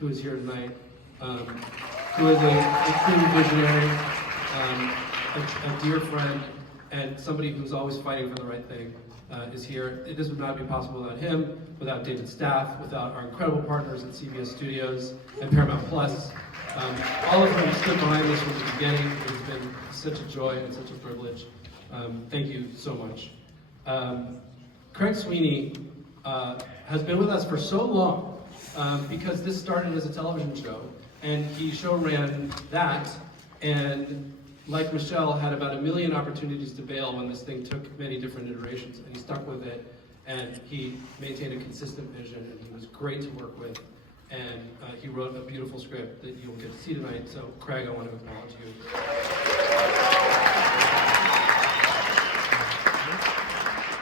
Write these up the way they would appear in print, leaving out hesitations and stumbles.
who is here tonight, who is a true visionary, a dear friend, and somebody who's always fighting for the right thing, is here. This would not be possible without him, without David's staff, without our incredible partners at CBS Studios and Paramount Plus. All of them stood behind us from the beginning. It has been such a joy and such a privilege. Thank you so much. Craig Sweeney has been with us for so long because this started as a television show, and he show ran that, and like Michelle, had about 1 million opportunities to bail when this thing took many different iterations, and he stuck with it, and he maintained a consistent vision, and he was great to work with, and he wrote a beautiful script that you'll get to see tonight. So Craig, I want to acknowledge you.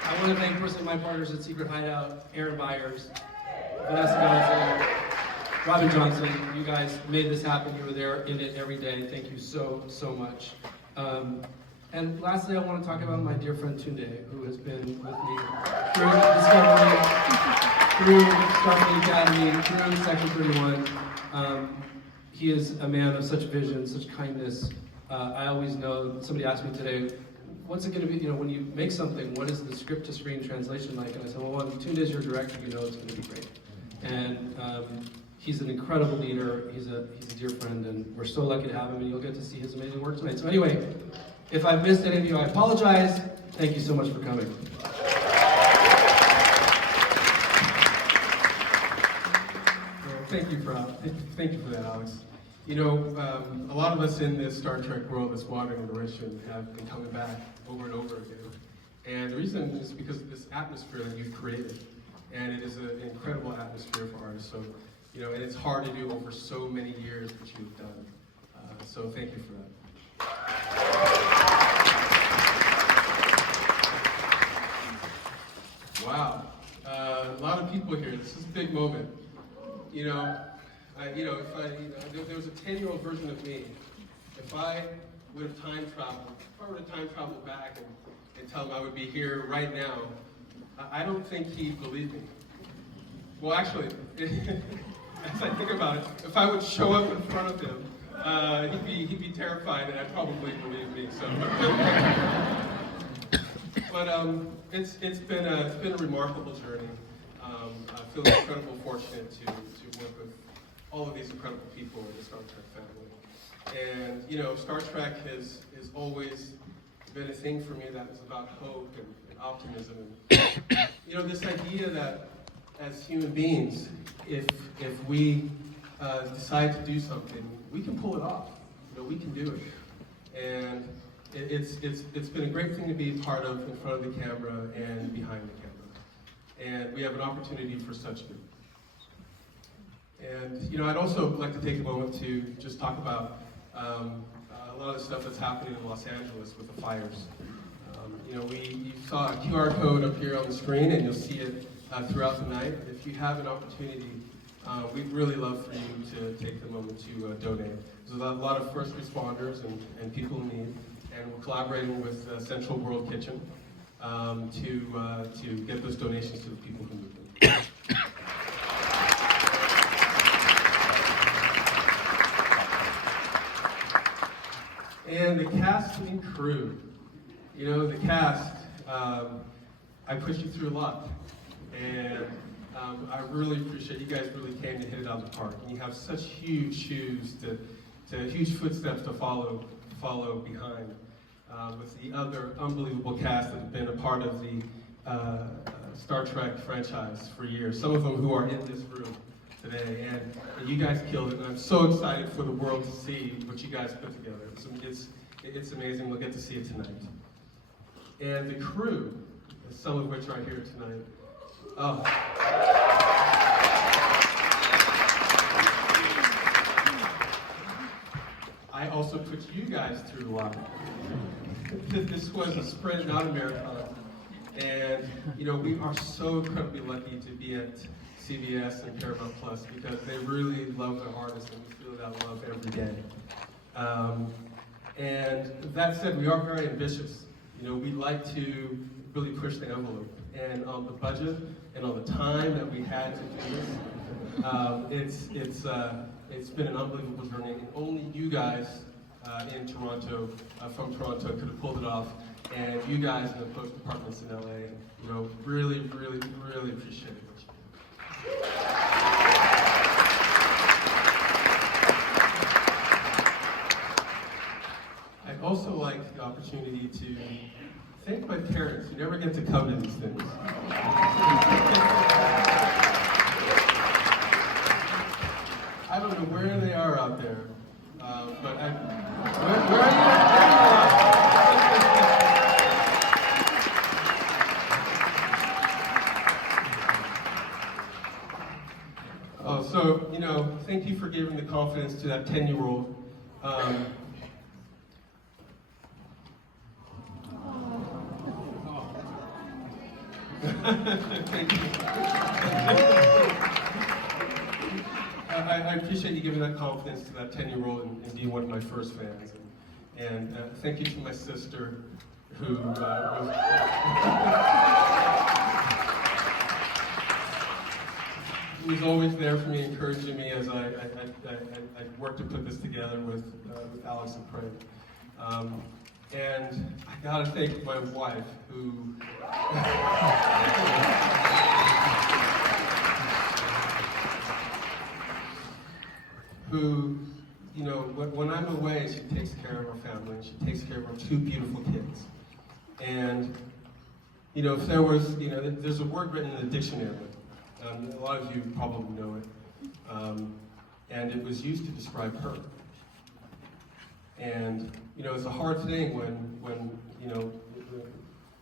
I want to thank personally my partners at Secret Hideout, Aaron Byers, Vanessa Johnson, Robin Johnson. You guys made this happen. You were there in it every day. Thank you so, so much. And lastly, I want to talk about my dear friend Tunde, who has been with me through Discovery, through Starfleet Academy, through Section 31. He is a man of such vision, such kindness. I always know, somebody asked me today, what's it going to be, when you make something, what is the script-to-screen translation like? And I said, well, when Tunde is your director, you know it's going to be great. And he's an incredible leader, he's a dear friend, and we're so lucky to have him, and you'll get to see his amazing work tonight. So anyway, if I've missed any of you, I apologize. Thank you so much for coming. Thank you for that, Alex. A lot of us in this Star Trek world, this modern iteration, have been coming back over and over again. And the reason is because of this atmosphere that you've created. And it is an incredible atmosphere for artists. So, and it's hard to do over so many years that you've done. So thank you for that. Wow. A lot of people here. This is a big moment. If there was a 10-year-old version of me, if I would have time traveled, back and tell him I would be here right now, I don't think he'd believe me. Well, actually, as I think about it, if I would show up in front of him, he'd be terrified, and I'd probably believe me. So, but it's been a remarkable journey. I feel incredibly fortunate to work with all of these incredible people in the Star Trek family. And Star Trek has always been a thing for me that was about hope and optimism. And, this idea that as human beings, if we decide to do something, we can pull it off. We can do it. And it's been a great thing to be part of in front of the camera and behind the camera. And we have an opportunity for such good. And I'd also like to take a moment to just talk about a lot of the stuff that's happening in Los Angeles with the fires. You saw a QR code up here on the screen, and you'll see it throughout the night. If you have an opportunity, we'd really love for you to take the moment to donate. There's a lot of first responders and people in need, and we're collaborating with Central World Kitchen to get those donations to the people who need them. And the cast and crew. The cast, I pushed you through a lot. And I really appreciate you guys really came to hit it out of the park. And you have such huge shoes huge footsteps to follow behind. With the other unbelievable cast that have been a part of the Star Trek franchise for years. Some of them who are in this room today. And you guys killed it. And I'm so excited for the world to see what you guys put together. It's amazing. We'll get to see it tonight. And the crew, some of which are here tonight. Oh. I also put you guys through a lot. This was a sprint, not a marathon. And we are so incredibly lucky to be at CBS and Paramount Plus because they really love their artists, and we feel that love every day. And that said, we are very ambitious. We like to really push the envelope. And on the budget and on the time that we had to do this, It's been an unbelievable journey, and only you guys in Toronto, from Toronto, could have pulled it off. And you guys in the post departments in LA, you know, really, really, really appreciate what you do. I'd also like the opportunity to thank my parents who never get to come to these things. I don't know where they are out there, but where are you? Oh, so, you know, thank you for giving the confidence to that 10-year-old. Thank you. I appreciate you giving that confidence to that 10-year-old and being one of my first fans. And thank you to my sister, who was always there for me, encouraging me as I worked to put this together with Alex and Craig. And I gotta thank my wife, who, you know, when I'm away, she takes care of our family, and she takes care of our two beautiful kids. And, you know, if there was, you know, there's a word written in the dictionary. A lot of you probably know it. And it was used to describe her. And, you know, it's a hard thing when you know,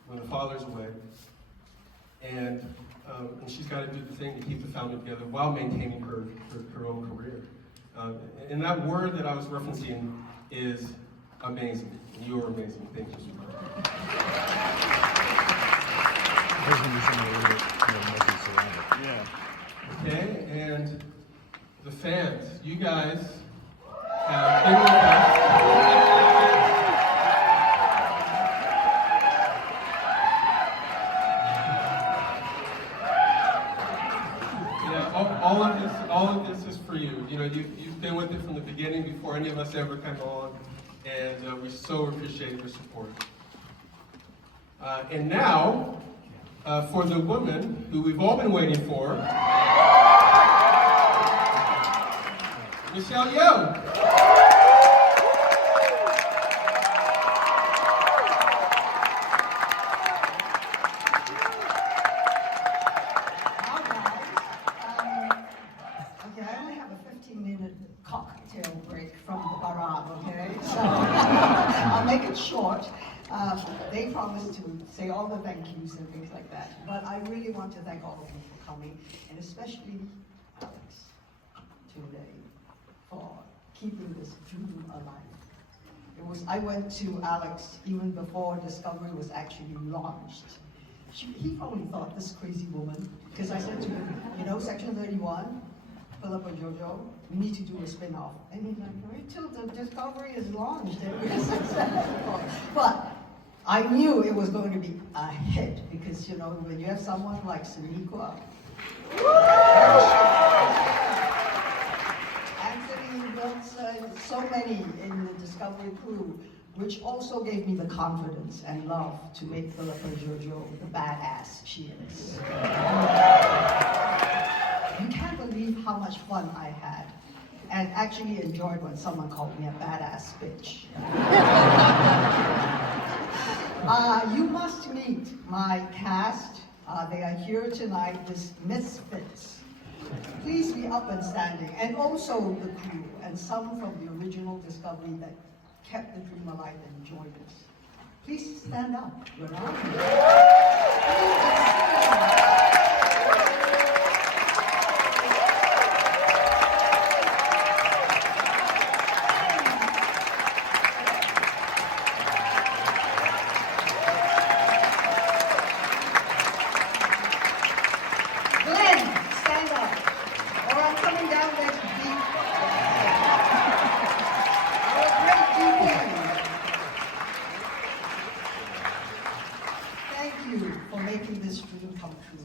when the father's away. And she's got to do the thing to keep the family together while maintaining her own career. And that word that I was referencing is amazing. You are amazing. Thank you so much. Okay, and the fans, you guys have been with us. Yeah, all of this is for you. You know, you've been with it from the beginning before any of us ever came on, and we so appreciate your support. And now, for the woman who we've all been waiting for, Yeoh. I only have a 15-minute cocktail break from the Barab, okay? So I'll make it short. They promised to say all the thank yous and things like that. But I really want to thank all of you for coming, and especially Alex today for keeping this dream alive. I went to Alex even before Discovery was actually launched. He probably thought, this crazy woman, because I said to him, you know, Section 31, Philip and Jojo, we need to do a spin-off. And he's like, wait till the Discovery is launched and we're successful. But I knew it was going to be a hit because, you know, when you have someone like Sonequa, Anthony built so many in the Discovery crew, which also gave me the confidence and love to make Philippa Jojo the badass she is. You can't believe how much fun I had, and actually enjoyed when someone called me a badass bitch. You must meet my cast. They are here tonight, this Misfits. Please be up and standing, and also the crew, and some from the original Discovery that kept the dream alive and joined us. Please stand up, you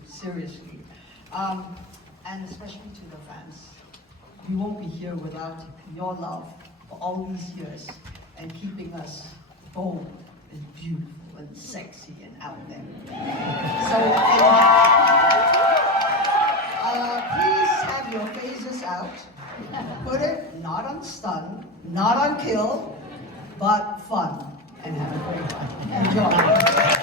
seriously. here without your love for all these years and keeping us bold and beautiful and sexy and out there. So please have your phases out. Put it not on stun, not on kill, but fun. And have a great time. Enjoy.